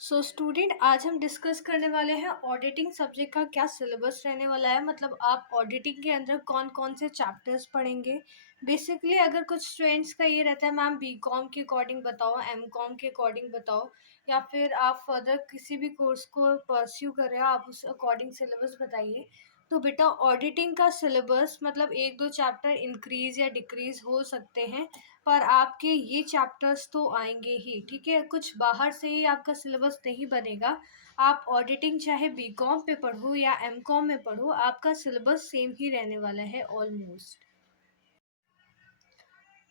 Student आज हम discuss करने वाले हैं ऑडिटिंग सब्जेक्ट का क्या सिलेबस रहने वाला है। मतलब आप ऑडिटिंग के अंदर कौन कौन से चैप्टर्स पढ़ेंगे। बेसिकली अगर कुछ स्टूडेंट्स का ये रहता है मैम बीकॉम के अकॉर्डिंग बताओ, एमकॉम के अकॉर्डिंग बताओ, या फिर आप फर्दर किसी भी कोर्स को परस्यू कर रहे हो आप उस अकॉर्डिंग सिलेबस बताइए। तो बेटा ऑडिटिंग का सिलेबस मतलब एक दो चैप्टर इंक्रीज या डिक्रीज हो सकते हैं, पर आपके ये चैप्टर्स तो आएंगे ही। ठीक है, कुछ बाहर से ही आपका सिलेबस नहीं बनेगा। आप ऑडिटिंग चाहे बीकॉम पे पढ़ो या एमकॉम में पढ़ो, आपका सिलेबस सेम ही रहने वाला है ऑलमोस्ट।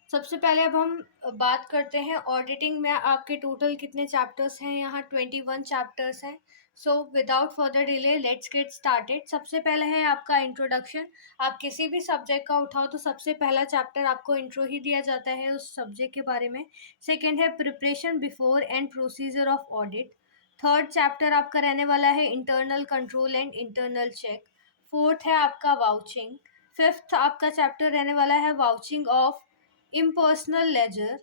सबसे पहले अब हम बात करते हैं ऑडिटिंग में आपके टोटल कितने चैप्टर्स हैं। यहाँ 21 चैप्टर्स हैं। So without further delay let's get started. सबसे पहले है आपका इंट्रोडक्शन। आप किसी भी सब्जेक्ट का उठाओ तो सबसे पहला चैप्टर आपको इंट्रो ही दिया जाता है उस सब्जेक्ट के बारे में। सेकेंड है preparation before and procedure of audit. Third chapter आपका रहने वाला है internal control and internal check. Fourth है आपका वाउचिंग। फिफ्थ आपका चैप्टर रहने वाला है vouching of impersonal ledger.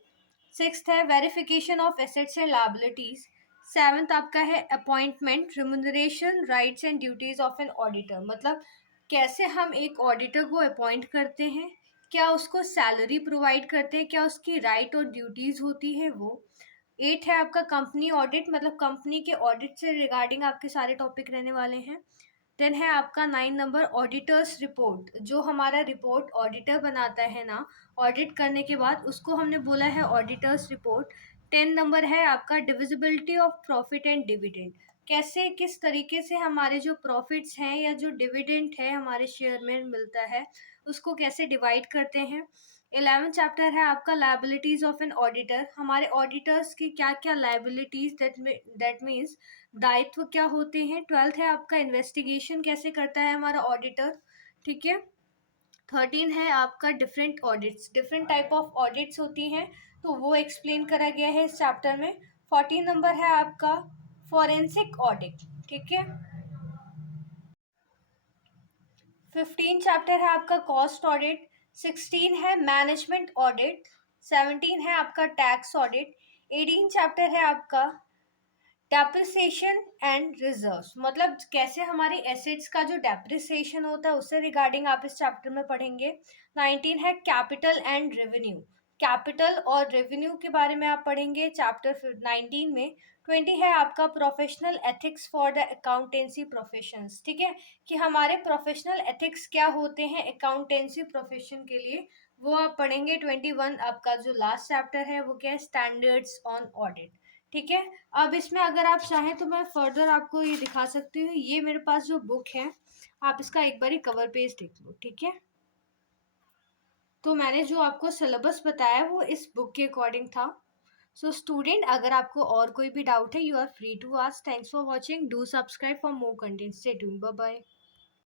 Sixth है verification of assets and liabilities. Seventh आपका है appointment remuneration rights and duties of an auditor. मतलब कैसे हम एक ऑडिटर को अपॉइंट करते हैं, क्या उसको सैलरी प्रोवाइड करते हैं, क्या उसकी राइट और ड्यूटीज होती है वो। एट है आपका कंपनी ऑडिट, मतलब कंपनी के ऑडिट से रिगार्डिंग आपके सारे टॉपिक रहने वाले हैं। देन है आपका 9 नंबर ऑडिटर्स रिपोर्ट। जो हमारा रिपोर्ट ऑडिटर बनाता है ना ऑडिट करने के बाद, उसको हमने बोला है ऑडिटर्स रिपोर्ट। 10 नंबर है आपका divisibility of profit and dividend. कैसे किस तरीके से हमारे जो प्रॉफिट्स हैं या जो डिविडेंड है हमारे शेयर में मिलता है उसको कैसे डिवाइड करते हैं। 11 चैप्टर है आपका लायबिलिटीज ऑफ एन ऑडिटर। हमारे ऑडिटर्स की क्या क्या लायबिलिटीज दैट मीन्स दायित्व क्या होते हैं। 12th है आपका इन्वेस्टिगेशन कैसे करता है हमारा ऑडिटर। ठीक है। 13 है आपका different audits, different type of audits होती हैं तो वो एक्सप्लेन करा गया है इस चैप्टर में। 14 नंबर है आपका फॉरेंसिक ऑडिट। ठीक है। 15 चैप्टर है आपका कॉस्ट ऑडिट। 16 है मैनेजमेंट ऑडिट। 17 है आपका टैक्स ऑडिट। 18 चैप्टर है आपका डेप्रिसिएशन एंड रिजर्व्स, मतलब कैसे हमारी एसेट्स का जो डेप्रिसिएशन होता है उससे रिगार्डिंग आप इस चैप्टर में पढ़ेंगे। 19 है कैपिटल एंड रेवेन्यू। कैपिटल और रेवेन्यू के बारे में आप पढ़ेंगे चैप्टर 19 में। 20 है आपका professional ethics for the accountancy professions. ठीक है, कि हमारे प्रोफेशनल एथिक्स क्या होते हैं अकाउंटेंसी प्रोफेशन के लिए, वो आप पढ़ेंगे। 21 आपका जो लास्ट चैप्टर है वो क्या है, स्टैंडर्ड्स ऑन ऑडिट। ठीक है। अब इसमें अगर आप चाहें तो मैं फर्दर आपको ये दिखा सकती हूँ। ये मेरे पास जो बुक है आप इसका एक बार ही कवर पेज देख लो। ठीक है। तो मैंने जो आपको सिलेबस बताया वो इस बुक के अकॉर्डिंग था। सो स्टूडेंट अगर आपको और कोई भी डाउट है you are free to ask. Thanks for watching, do subscribe for more content, stay tuned, bye bye.